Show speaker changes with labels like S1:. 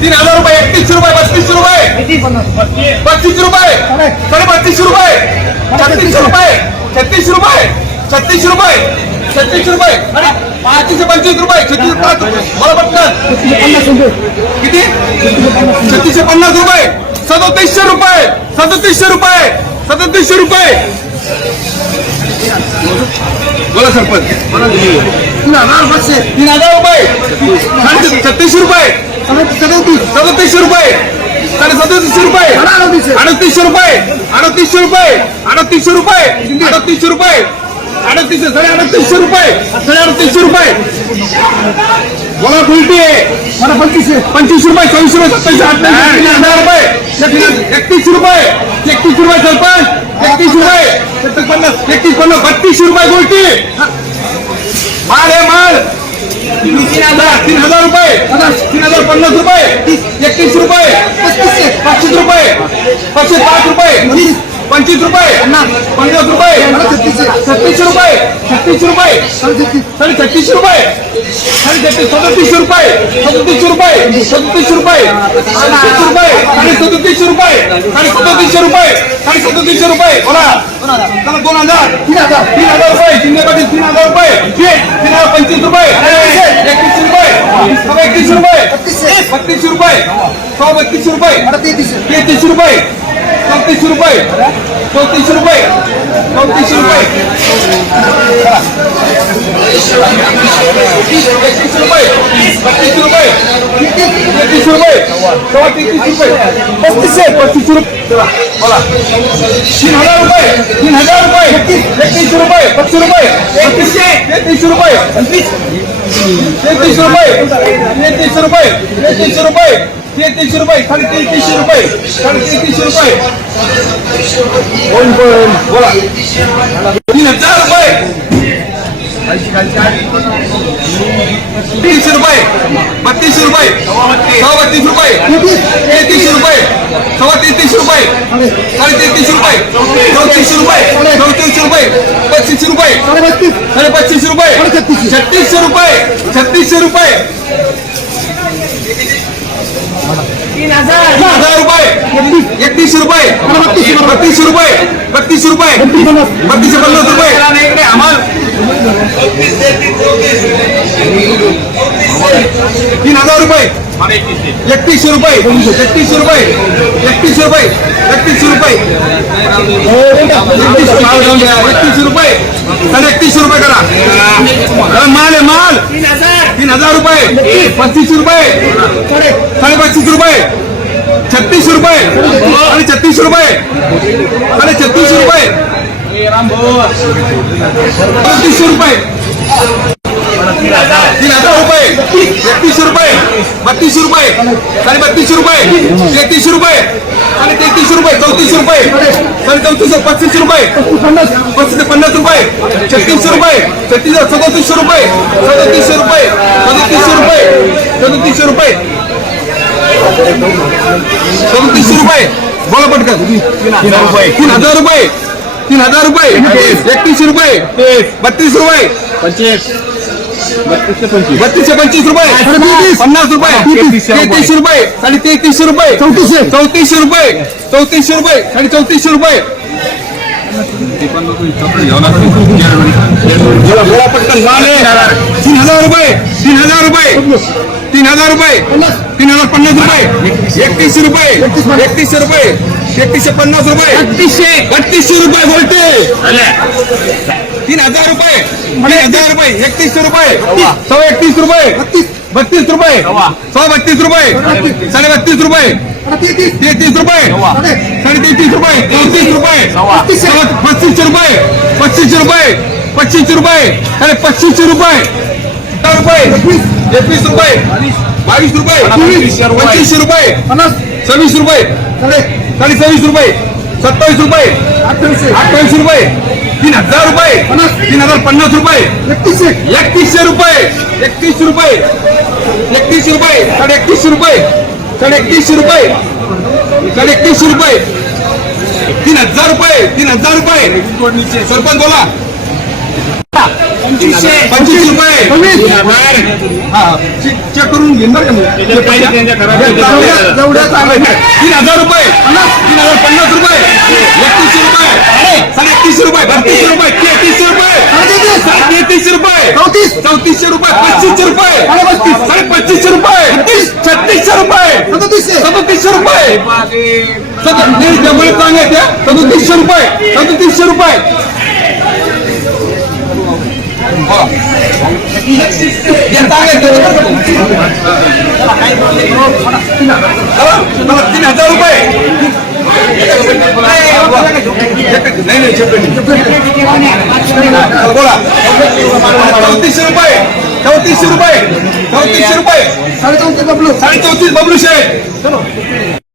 S1: तीन हजार रुपये एकतीसशे रुपये बत्तीसशे रुपये. पस्तीसशे रुपये. साडे बत्तीसशे रुपये. छत्तीसशे रुपये. छत्तीसशे रुपये. छत्तीसशे रुपये. छत्तीसशे रुपये. पाचशे पंचवीस रुपये. छत्तीस पाच मला पटकन. किती? छत्तीसशे पन्नास रुपये. सदोतीसशे रुपये. सदतीसशे रुपये. सदतीसशे रुपये. बोला सरपंच. तीन हजार रुपये. साडे छत्तीसशे रुपये. सदोतीसशे रुपये. साडे सदोतीसशे रुपये अडतीसशे रुपये. अडतीसशे रुपये. अडतीसशे रुपये. अडतीसशे रुपये. अडतीसशे साडे अडतीसशे रुपये. साडे अडतीसशे रुपये. बोला उलटी पंचवीसशे पंचवीसशे रुपये चोवीसशे रुपये सत्तावीसशे अठ्ठावीसशे तीन हजार रुपये एकतीसशे रुपये. एकतीसशे रुपये. सरपंच. एकतीस रुपये. पन्नास. एकतीस पन्नास बत्तीसशे रुपये गोल्टी माल आहे माल. तीन हजार तीन हजार रुपये. तीन हजार पन्नास रुपये. एकतीस रुपये. पस्तीस रुपये. पस्तीस पाच रुपये. पंचवीस रुपये पन्नास रुपये छत्तीसशे रुपये छत्तीसशे रुपये साडे छत्तीसशे रुपये साडे छत्तीस सदतीसशे रुपये सदतीसशे रुपये सदतीसशे रुपये सदतीसशे रुपये साडे सदतीसशे रुपये साडे सदतीसशे रुपये साडे सदतीसशे रुपये बोला चला दोन हजार तीन हजार तीन हजार रुपये शिंदे पाटील तीन हजार रुपये तीन हजार पंचवीस रुपये एकतीसशे रुपये सव्वा एकतीसशे रुपये बत्तीसशे रुपये सव्वा बत्तीसशे रुपये तेहतीसशे रुपये चौतीसशे रुपये. चौतीसशे रुपये. चौतीसशे रुपये. एकतीस रुपये. बत्तीस रुपये. तेहतीसशे रुपये. सव्वा तेहतीसशे रुपये पस्तीसशे पस्तीस रुपये. बोला. तीन हजार रुपये. तीन हजार रुपये. एकतीसशे रुपये. पस्तीस रुपये. एकतीसशे तेहतीसशे रुपये. तेहतीसशे रुपये तेहतीसशे रुपये तेहतीसशे रुपये तेहतीसशे रुपये साडे तेहतीसशे रुपये साडे तेहतीसशे रुपये. बोला. तीन हजार रुपये. तीनशे रुपये बत्तीसशे रुपये सव्वा बत्तीस रुपये तेहतीसशे रुपये सव्वा तेहतीसशे रुपये साडे तेहतीसशे रुपये चौतीसशे रुपये चौतीसशे रुपये पस्तीसशे रुपये साडे पस्तीसशे रुपये छत्तीसशे रुपये छत्तीसशे रुपये. तीन हज़ार. रुपये एकतीसशे रुपये बत्तीसशे रुपये बत्तीसशे रुपये बत्तीसशे पन्नास रुपये. तीन हज़ार रुपये। एकतीसशे रुपये। एकतीसशे रुपये। एकतीसशे रुपये। एकतीसशे रुपये। एकतीसशे रुपये। साडे एकतीसशे रुपये करा। माल आहे, माल। तीन हज़ार रुपये। पस्तीसशे रुपये। साडे पस्तीस रुपये। छत्तीस रुपये। आणि छत्तीसशे रुपये। साडे छत्तीस रुपये। छत्तीसशे रुपये. तीन हजार रुपये. एकतीसशे रुपये. बत्तीसशे रुपये. साडे बत्तीसशे रुपये. तेहतीसशे रुपये. आणि तेहतीसशे रुपये. चौतीसशे रुपये. साडे चौतीसशे पस्तीसशे रुपये. पस्तीस ते पन्नास रुपये. छत्तीसशे रुपये. छत्तीस सदतीसशे रुपये. सदतीसशे रुपये. सदतीसशे रुपये. सदतीसशे रुपये. सदतीसशे रुपये. बोला पटकन. तीन रुपये तीन हजार रुपये. तीन हज़ार रुपये एकतीसशे रुपये बत्तीस रुपये. बत्तीसशे पंचवीस. रुपये. पन्नास रुपये. तेहतीसशे रुपये. साडे तेहतीसशे रुपये. चौतीसशे चौतीसशे रुपये. चौतीसशे रुपये. साडे चौतीसशे रुपये. तीन हज़ार. रुपये. तीन हज़ार रुपये. तीन हज़ार रुपये. तीन हज़ार पन्नास रुपये. एकतीसशे रुपये. एकतीसशे रुपये. एकतीसशे पन्नास रुपये। बत्तीसशे बत्तीसशे रुपये बोलते तीन हज़ार रुपये। तीन हज़ार रुपये। एकतीसशे रुपये। सव्वा एकतीस रुपये। बत्तीस। रुपये। सव्वा बत्तीस रुपये। साडे बत्तीस रुपये। तेहतीस रुपये। साडे तेहतीस रुपये। चौतीस रुपये। पस्तीसशे रुपये। पस्तीसशे रुपये। पस्तीसशे रुपये। साडे पस्तीसशे रुपये। रुपये। एकवीस रुपये। बावीस रुपये. पंचवीसशे रुपये. सव्वीस रुपये. साडे सव्वीस रुपये. सत्तावीस रुपये. अठ्ठावीस रुपये. तीन हजार रुपये. तीन हजार पन्नास रुपये. एकतीसशे रुपये. एकतीसशे रुपये. एकतीसशे रुपये. साडे एकतीसशे रुपये. साडे एकतीसशे रुपये. साडे एकतीसशे रुपये. तीन हजार रुपये. तीन हजार रुपये. सरपंच बोला. पंचवीस रुपये. हा चेक करून का मी. जेवढ्या चांगलं. तीन हजार रुपये. तीन हजार पन्नास रुपये. एकतीसशे रुपये. साडे एकतीसशे रुपये. बत्तीसशे रुपये. तेहतीसशे रुपये. साडे तेहतीसशे रुपये. चौतीस. चौतीसशे रुपये. पस्तीसशे रुपये. साडे पस्तीसशे रुपये. छत्तीसशे रुपये. सदतीसशे. सदतीसशे रुपये. सदतीस डबल चांगले त्या सदतीसशे रुपये. सदतीसशे रुपये. तीन हजार रुपये. नाही नाही बोला चौतीसशे रुपये. चौतीसशे रुपये चौतीसशे रुपये साडे चौतीस बबलू. साडे चौतीस बबलू शेठ